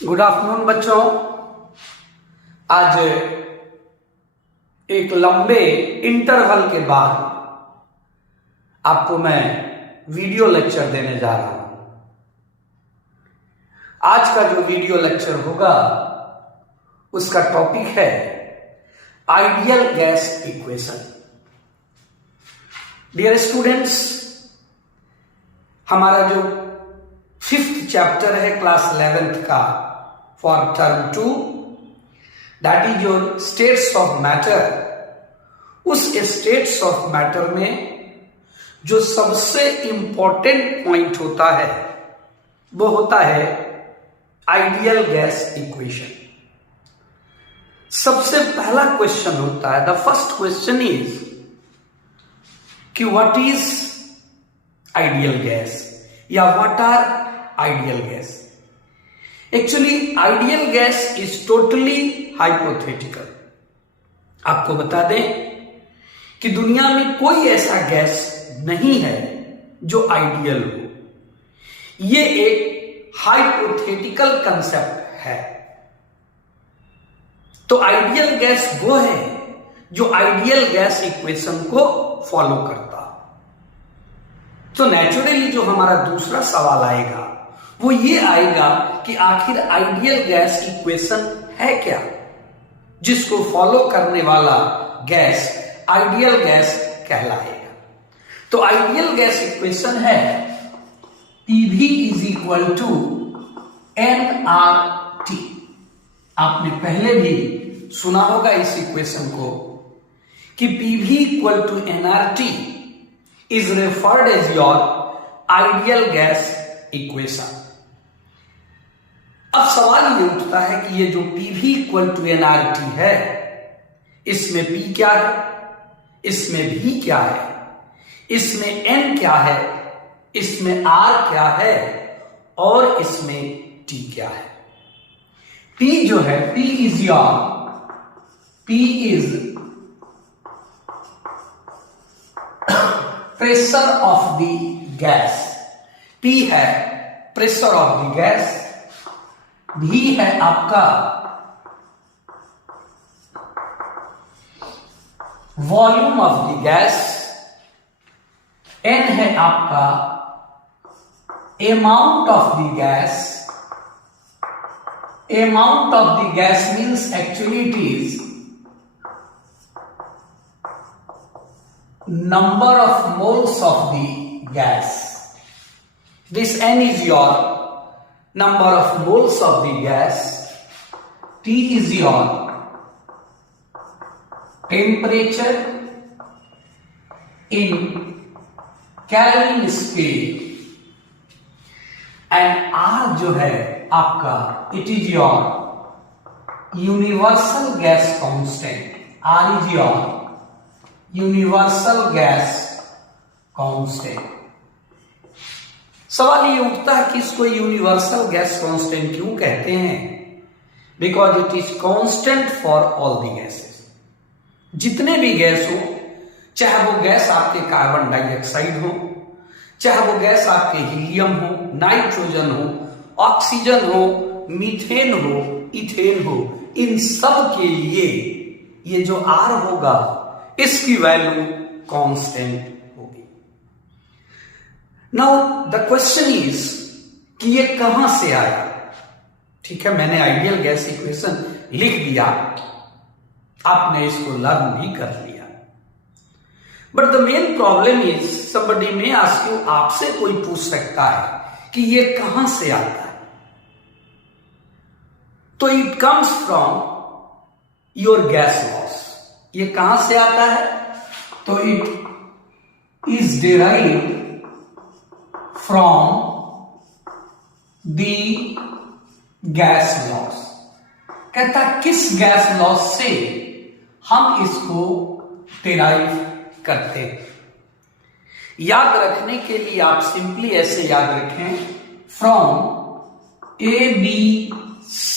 Good afternoon बच्चों। आज एक लंबे इंटरवल के बाद आपको मैं वीडियो लेक्चर देने जा रहा हूं। आज का जो वीडियो लेक्चर होगा उसका टॉपिक है ideal gas equation. Dear students, हमारा जो 5th चैप्टर है क्लास 11th का for term 2, that is your states of matter. उस स्टेट्स ऑफ मैटर में जो सबसे इंपॉर्टेंट पॉइंट होता है वो होता है आइडियल गैस इक्वेशन। सबसे पहला क्वेश्चन होता है, द फर्स्ट क्वेश्चन इज कि व्हाट इज आइडियल गैस या what are ideal gas. Actually ideal gas is totally hypothetical. आपको बता दें कि दुनिया में कोई ऐसा गैस नहीं है जो आइडियल हो। ये एक हाइपोथेटिकल कंसेप्ट है। तो आइडियल गैस वो है जो आइडियल गैस इक्वेशन को फॉलो करता। तो नेचुरली जो हमारा दूसरा सवाल आएगा वो ये आएगा कि आखिर आइडियल गैस इक्वेशन है क्या, जिसको फॉलो करने वाला गैस आइडियल गैस कहलाएगा। तो आइडियल गैस इक्वेशन है PV is equal to nRT। आपने पहले भी सुना होगा इस इक्वेशन को कि PV equal to nRT is referred as your ideal gas equation। अब सवाल ये उठता है कि ये जो PV इक्वल टू nRT है, इसमें P क्या है, इसमें V क्या है, इसमें N क्या है, इसमें R क्या है और इसमें T क्या है। P जो है, P is pressure of the gas. P है pressure of the gas, V है आपका volume of the gas, N है आपका amount of the gas. Amount of the gas means actually it is number of moles of the gas. This N is your number of moles of the gas. T is your temperature in Kelvin scale. And R जो है आपका, it is your universal gas constant. R is your universal gas constant. सवाल ये उठता है कि इसको universal gas constant क्यों कहते हैं? Because it is constant for all the gases. जितने भी गैस हो, चाहे वो गैस आपके कार्बन डाइऑक्साइड हो, चाहे वो गैस आपके हीलियम हो, नाइट्रोजन हो, ऑक्सीजन हो, मीथेन हो, इथेन हो, इन सब के लिए ये जो R होगा इसकी वैल्यू कांस्टेंट होगी। नाउ द क्वेश्चन इज कि ये कहां से आया। ठीक है, मैंने आइडियल गैस इक्वेशन लिख दिया, आपने इसको लर्न भी कर लिया, but the main problem is somebody में आस्क यू, आपसे कोई पूछ सकता है कि ये कहां से आता है। तो it comes from your gas laws. ये कहां से आता है? तो it is derived from the gas laws. कहता किस गैस लॉस से हम इसको डिराइव करते हैं। याद रखने के लिए आप सिंपली ऐसे याद रखें, from ABC,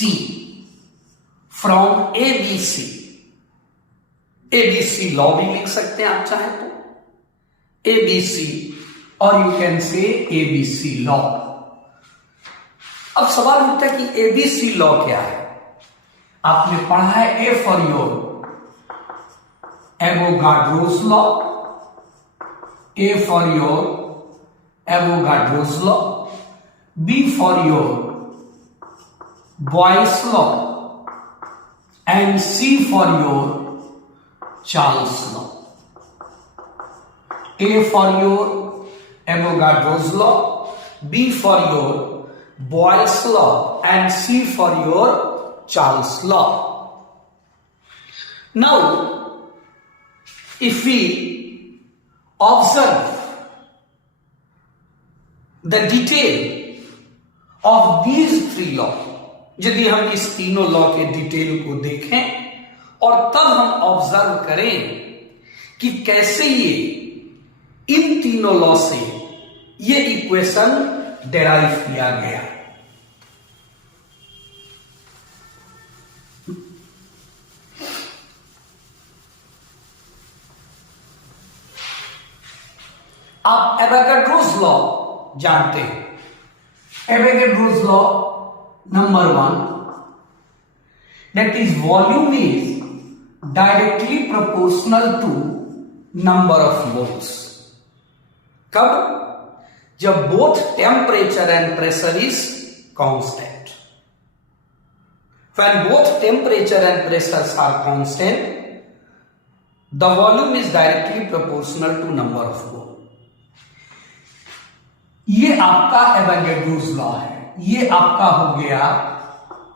from ABC। ABC law भी लिख सकते हैं आप चाहे तो, ABC, और you can say ABC law. अब सवाल उठता है कि एबीसी लॉ क्या है। आपने पढ़ा है A for your Avogadro's law, A for your Avogadro's law, B for your Boyle's law and C for your Charles law. A for your Avogadro's law, B for your Boyle's law, and C for your Charles' law. Now, if we observe the detail of these three laws, यदि हम इस तीनों law के detail को देखें और तब हम ऑब्जर्व करें कि कैसे ये इन तीनों लॉ से ये इक्वेशन डेराइव किया गया। आप एवोगाड्रोस लॉ जानते हैं। Avogadro's law number 1, that is volume is directly proportional to number of moles. कब? जब both temperature and pressure is constant. When both temperature and pressures are constant, the volume is directly proportional to number of moles. ये आपका Avogadro's law है। ये आपका हो गया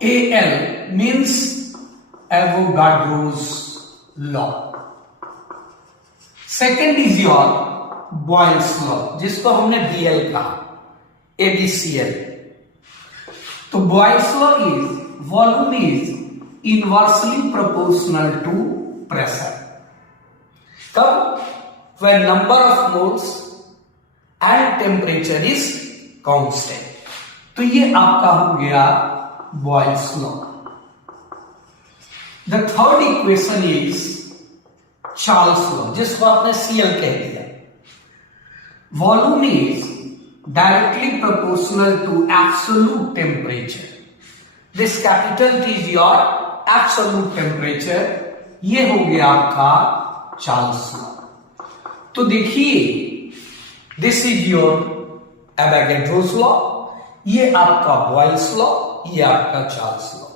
AL means Avogadro's law. Second is your Boyle's law, जिसको हमने BL कहा, ABCL। तो Boyle's law is volume is inversely proportional to pressure. कब? when number of moles and temperature is constant। तो ये आपका हो गया Boyle's law. The third equation is Charles law, जिसको आपने CL कह दिया। Volume is directly proportional to absolute temperature. This capital T is your absolute temperature. ये हो गया आपका चार्ल्स लॉ। तो देखिए, this is your Avogadro's law, ये आपका बॉयल्स लॉ, ये आपका चार्ल्स लॉ।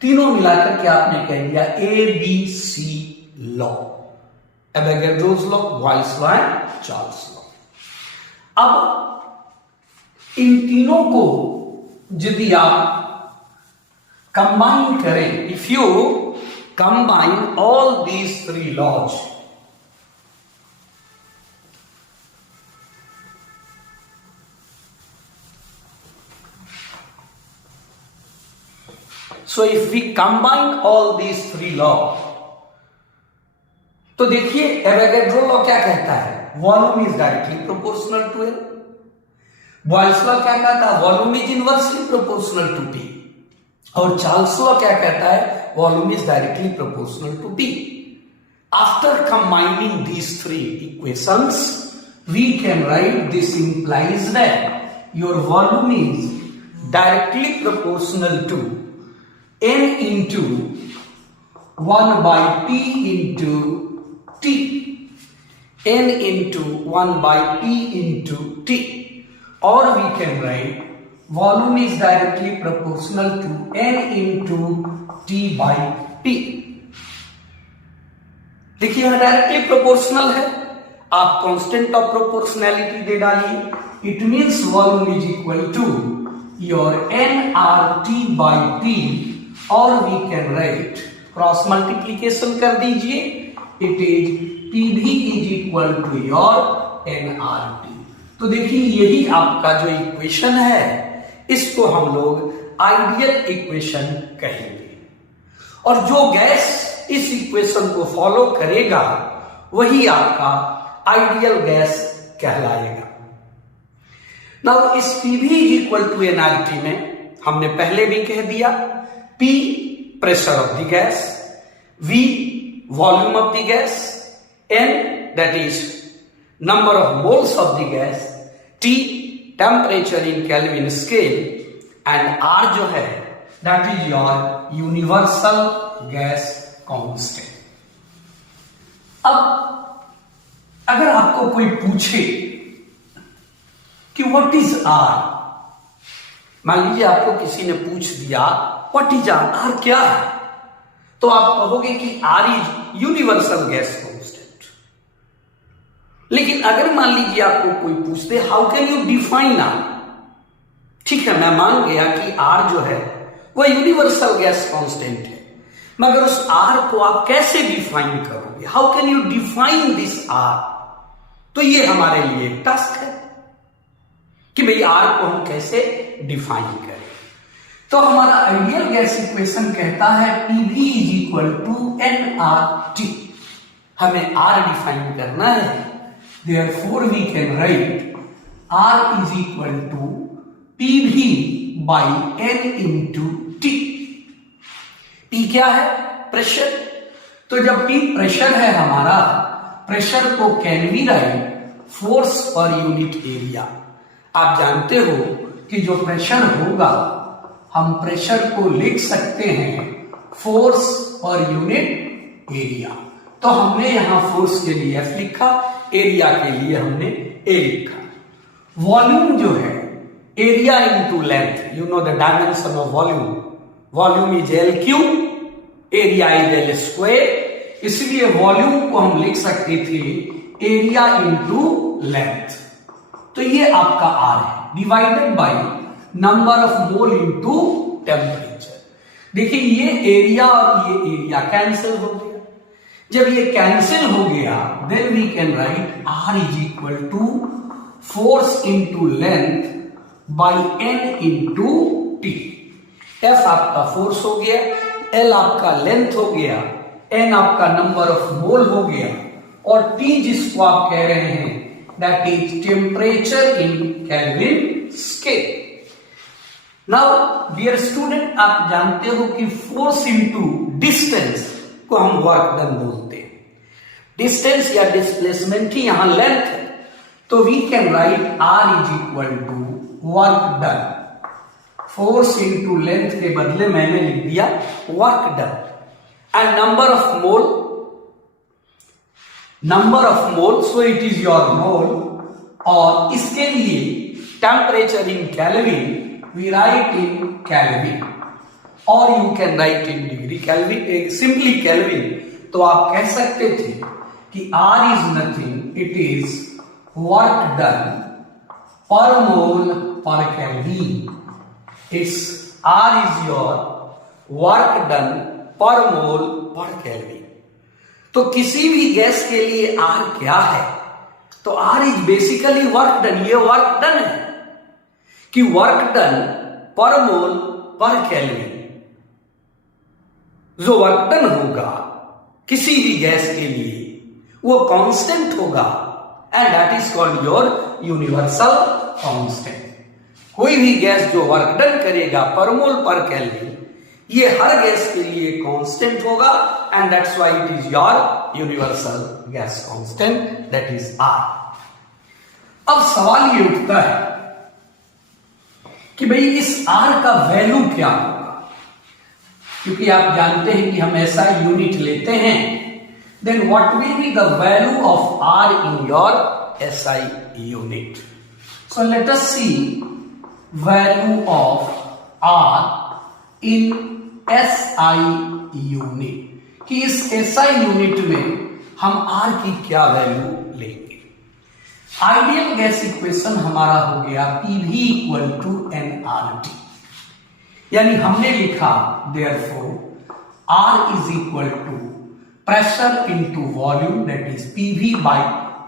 तीनों मिलाकर के आपने कह दिया ABC law, Avogadro's law, Boyle's law and Charles law. अब इन तीनों को यदि आप कंबाइन करें, if you combine all these three laws, so if we combine all these three laws, तो देखिए एवोगाड्रो लॉ क्या कहता है? Volume is directly proportional to L. Boyle's law क्या कहता है? Volume is inversely proportional to T. और Charles law क्या कहता है? Volume is directly proportional to T. After combining these three equations, we can write this implies that your volume is directly proportional to n into 1 by P into T, n into 1 by P into T, or we can write volume is directly proportional to n into T by P। देखिए यहां directly proportional है, आप constant of proportionality दे डालिए। It means volume is equal to your nRT by P, और we can write cross multiplication कर दीजिए, it is PV is equal to your nRT। तो देखिए यही आपका जो इक्वेशन है, इसको हम लोग आइडियल इक्वेशन कहेंगे। और जो गैस इस इक्वेशन को फॉलो करेगा वही आपका आइडियल गैस कहलाएगा। नाउ इस PV is equal to nRT में हमने पहले भी कह दिया, P pressure of the gas, V volume of the gas, N that is number of moles of the gas, T temperature in Kelvin scale, and R जो है that is your universal gas constant. अब अगर आपको कोई पूछे कि what is are, मान लीजिए आपको किसी ने पूछ दिया व्हाट इज आर, आर क्या है, तो आप कहोगे कि R is universal gas constant. लेकिन अगर मान लीजिए आपको कोई पूछते how can you define R, ठीक है मैं मान गया कि आर जो है वह यूनिवर्सल गैस कांस्टेंट है, मगर उस आर को आप कैसे डिफाइन करोगे, how can you define this R. तो ये हमारे लिए एक टास्क है कि भाई आर को हम कैसे डिफाइन करें। तो हमारा आइडियल गैस इक्वेशन कहता है PV is equal to nRT। हमें आर डिफाइन करना है, therefore we can write R is equal to PV by N into T। P क्या है, प्रेशर। तो जब P प्रेशर है हमारा, प्रेशर को can we write force per unit area. आप जानते हो कि जो प्रेशर होगा हम प्रेशर को लिख सकते हैं फोर्स पर यूनिट एरिया। तो हमने यहां फोर्स के लिए F लिखा, एरिया के लिए हमने A लिखा। वॉल्यूम जो है area into length, you know the dimension of volume, volume is L Q, area is L square, इसलिए वॉल्यूम को हम लिख सकते थे एरिया इंटू लेंथ। तो ये आपका R है, divided by number of mole into temperature. देखिए ये एरिया और ये एरिया कैंसिल हो गया, जब ये कैंसिल हो गया then we can write R is equal to force into length by N into T। F आपका फोर्स हो गया, L आपका लेंथ हो गया, N आपका नंबर ऑफ मोल हो गया, और T जिसको आप कह रहे हैं that is temperature in Kelvin scale. Now dear student, आप जानते हो कि फोर्स इंटू डिस्टेंस को हम वर्क डन बोलते हैं। डिस्टेंस या डिस्प्लेसमेंट ही यहां लेंथ है, तो we can write R is equal to work done. Force into length के बदले मैंने लिख दिया work done, and number of mole, so it is your mole. और इसके लिए temperature in kelvin we write in Kelvin, or you can write in degree Kelvin, simply Kelvin। तो आप कह सकते थे कि R is nothing, it is work done per mole per Kelvin। It's R is your work done per mole per Kelvin। तो किसी भी gas के लिए R क्या है, तो R is basically work done। ये वर्क डन है कि वर्क डन पर मोल पर केल्विन। जो वर्क डन होगा किसी भी गैस के लिए वो कांस्टेंट होगा, and that is called your universal constant. कोई भी गैस जो वर्क डन करेगा पर मोल पर केल्विन, ये हर गैस के लिए कांस्टेंट होगा, and that's why it is your universal gas constant, that is R। अब सवाल ये उठता है कि भाई इस R का वैल्यू क्या होगा, क्योंकि आप जानते हैं कि हम ऐसा यूनिट लेते हैं, then what will be the value of R in your SI unit. So let us see value of R in SI unit, कि इस SI यूनिट में हम R की क्या वैल्यू लेंगे। आइडियल गैस इक्वेशन हमारा हो गया PV इक्वल टू nRT, यानी हमने लिखा therefore R is equal to pressure into volume, that is PV by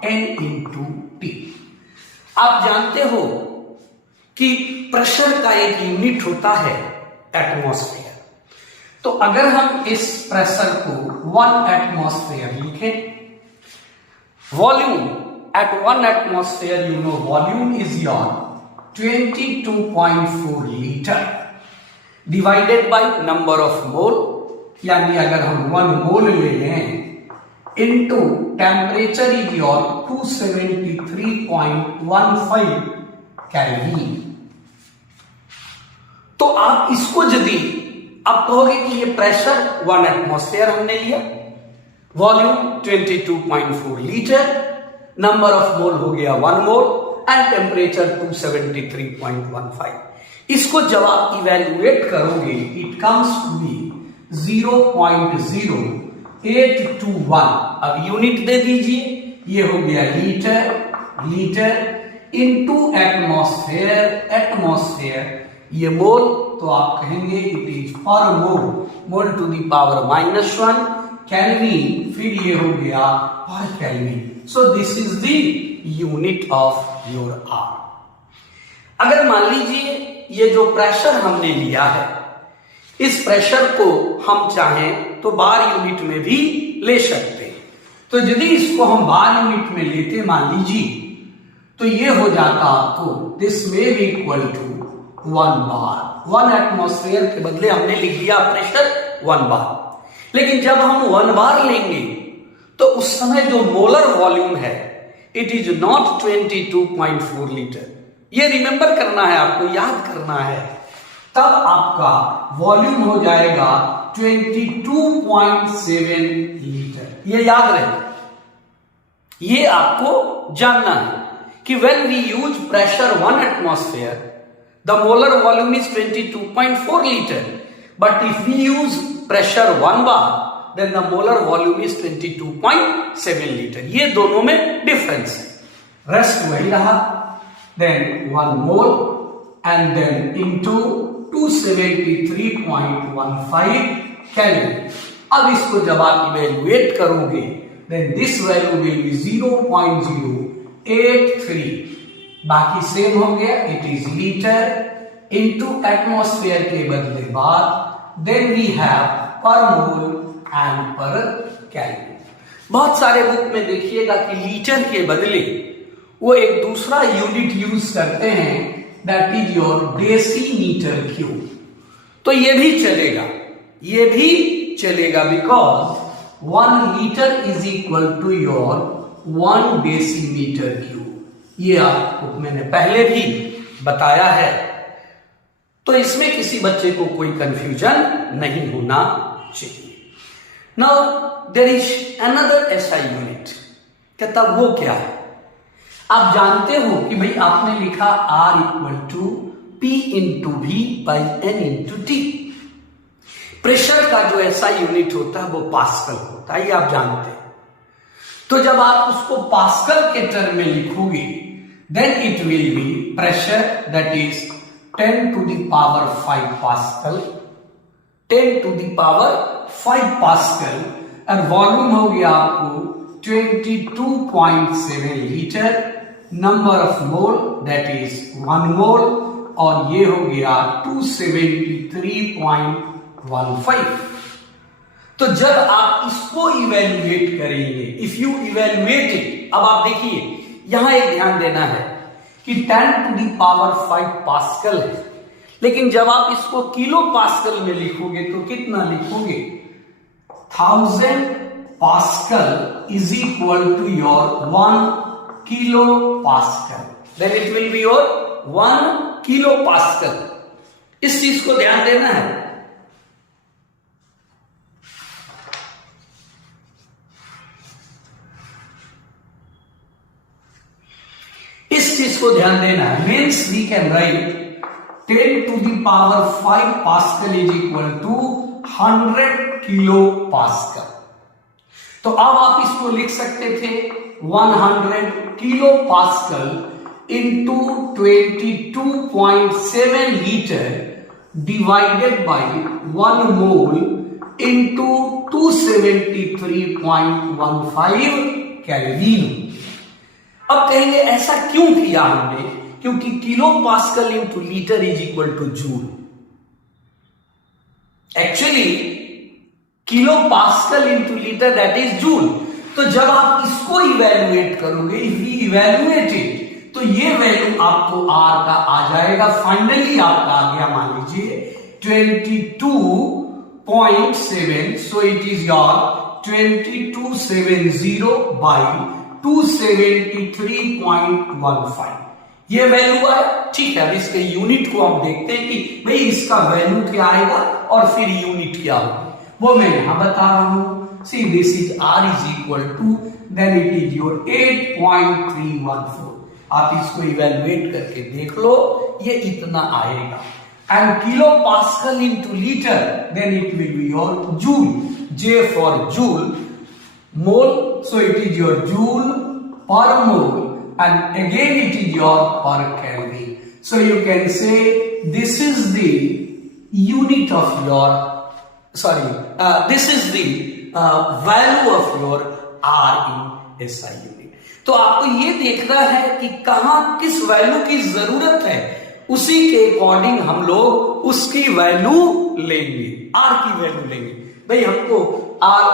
N into T। आप जानते हो कि प्रेशर का एक यूनिट होता है एटमॉस्फेयर। तो अगर हम इस प्रेशर को 1 एटमॉस्फेयर लिखें, volume at 1 atmosphere, you know volume is your 22.4 liter divided by number of mole, यानी अगर हम 1 मोल ले लें into temperature is your 273.15 Kelvin। आप इसको यदि आप कहोगे कि ये प्रेशर 1 एटमॉस्फेयर हमने लिया, वॉल्यूम 22.4 लीटर, नंबर ऑफ मोल हो गया 1 मोल एंड टेम्परेचर 273.15। इसको जब आप इवेल्युएट करोगे इट कम्स टू बी 0.0821। अब यूनिट दे दीजिए, ये हो गया litre, litre into atmosphere, atmosphere ये मोल, तो आप कहेंगे it is per mole, mole to the power -1, Kelvin, फिर ये हो गया per Kelvin. So this is the unit of your R. अगर मान लीजिए ये जो प्रेशर हमने लिया है, इस प्रेशर को हम चाहें तो बार यूनिट में भी ले सकते हैं। तो यदि इसको हम बार यूनिट में लेते मान लीजिए, तो ये हो जाता आपको दिस में be equal to 1 bar. 1 atmosphere के बदले हमने लिख दिया प्रेशर 1 बार। लेकिन जब हम 1 बार लेंगे तो उस समय जो मोलर वॉल्यूम है इट इज नॉट 22.4 लीटर। ये रिमेंबर करना है, आपको याद करना है। तब आपका वॉल्यूम हो जाएगा 22.7 लीटर। ये याद रहे, ये आपको जानना है कि when we use pressure 1 atmosphere, the molar volume is 22.4 liter. But if we use pressure 1 bar, then the molar volume is 22.7 liter. ये दोनों में डिफरेंस है। रेस्ट वही रहा, then 1 mole and then into 273.15 Kelvin. अब इसको जब आप इवेल्युएट करोगे, then this value will be 0.083। बाकी सेम हो गया, it is litre into atmosphere के बदले बार, देन वी हैव पर मोल एंड पर केल्विन। बहुत सारे बुक में देखिएगा कि लीटर के बदले वो एक दूसरा यूनिट यूज करते हैं, that is your decimetre cube. तो ये भी चलेगा, ये भी चलेगा, because 1 litre is equal to your 1 decimetre cube. ये आपको मैंने पहले भी बताया है, तो इसमें किसी बच्चे को कोई कंफ्यूजन नहीं होना चाहिए। Now there is another SI unit, कहता वो क्या है? आप जानते हो कि भाई आपने लिखा R equal to P into V by N into T। Pressure का जो एसआई यूनिट होता है वो पास्कल होता है, ये आप जानते हैं। तो जब आप उसको पास्कल के टर्म में लिखोगे, then it will be pressure that is 10 to the power 5 Pascal, 10 to the power 5 Pascal, और वॉल्यूम हो गया आपको 22.7 litre, number of mole that is 1 मोल, और ये हो गया 273.15। तो जब आप इसको इवेल्युएट करेंगे, इफ यू इवेल्युएट इट, अब आप देखिए यहां एक ध्यान देना है कि 10 टू दी पावर 5 पास्कल है, लेकिन जब आप इसको किलो पास्कल में लिखोगे तो कितना लिखोगे? 1000 pascal is equal to your 1 kilo pascal, then it will be your 1 kilo pascal. इस चीज को ध्यान देना है। को ध्यान देना है। Means we can write 10 to the power 5 pascal is equal to 100 kilo pascal. तो अब आप इसको लिख सकते थे 100 kilo pascal into 22.7 litre divided by 1 mole into 273.15 Kelvin. अब कहेंगे ऐसा क्यों किया हमने? क्योंकि kilo pascal into litre is equal to joule. Actually kilo pascal into litre that is joule. तो जब आप इसको इवेल्युएट करोगे, इफ वी इवेल्युएट इट, तो ये वैल्यू आपको आर का आ जाएगा। फाइनली आपका आ गया मान लीजिए 22.7, सो इट इज योर 2270 बाई 273.15। ये वैल्यू आया, ठीक है। अब इसके यूनिट को हम देखते हैं कि भाई इसका वैल्यू क्या आएगा और फिर यूनिट क्या होगी, वो मैं यहां बता रहा हूं। See this is R is equal to, then it is your 8.314। आप इसको इवेलुएट करके देख लो, ये इतना आएगा। And kilo pascal into litre, then it will be your joule, J for joule, mole, so it is your joule per mole, and again it is your per Kelvin. So you can say this is the unit of your, this is the value of your R in SI unit. तो आपको ये देखना है कि कहां किस value की जरूरत है, उसी के अकॉर्डिंग हम लोग उसकी वैल्यू लेंगे, R की वैल्यू लेंगे। भाई हमको R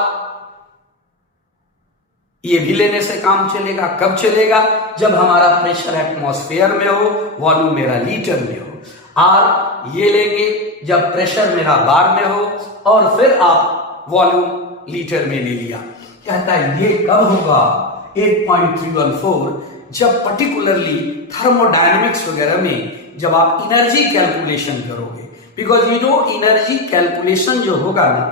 ये भी लेने से काम चलेगा, कब चलेगा, जब हमारा प्रेशर एटमॉस्फेयर में हो, वॉल्यूम मेरा लीटर में हो। आर ये लेंगे जब प्रेशर मेरा बार में हो, और फिर आप वॉल्यूम लीटर में ले लिया। कहता है ये कब होगा, 8.314, जब पर्टिकुलरली थर्मोडायनेमिक्स वगैरह में जब आप एनर्जी कैलकुलेशन करोगे, because you know energy calculation जो होगा ना,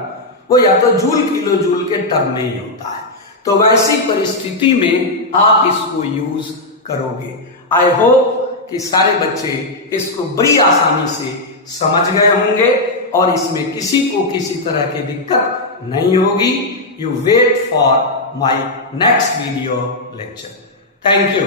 वो या तो जूल किलो जूल के टर्म में ही होता है। तो वैसी परिस्थिति में आप इसको यूज करोगे। आई होप कि सारे बच्चे इसको बड़ी आसानी से समझ गए होंगे और इसमें किसी को किसी तरह की दिक्कत नहीं होगी। You wait for my next video lecture. Thank you.